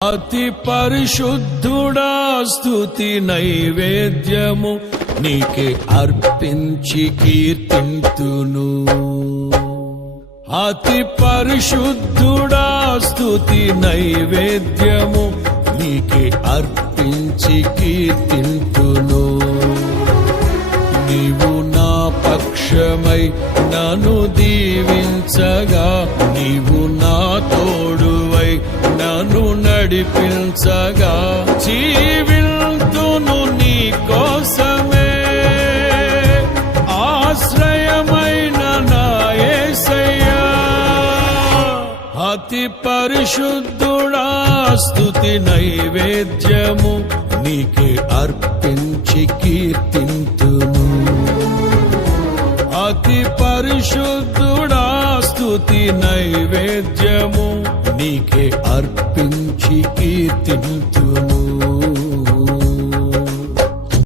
అతి పరిశుద్ధుడా స్తుతి నైవేద్యము నీకే అర్పించి కీర్తింతును. అతి పరిశుద్ధుడా స్తుతి నైవేద్యము నీకే అర్పించి కీర్తింతును. నీవు నా పక్షమై నన్ను దీవించగా, నీవు నా తోడువై నన్ను నడిపించగా, జీవింతును నీ కోసమే ఆశ్రయమైన నా యేసయ్యా. అతి పరిశుద్ధుడా స్తుతి నైవేద్యము నీకే అర్పించి కీర్తింతును. అతి పరిశుద్ధుడా స్తుతి నైవేద్యము నీకే అర్పించి కీర్తింతును.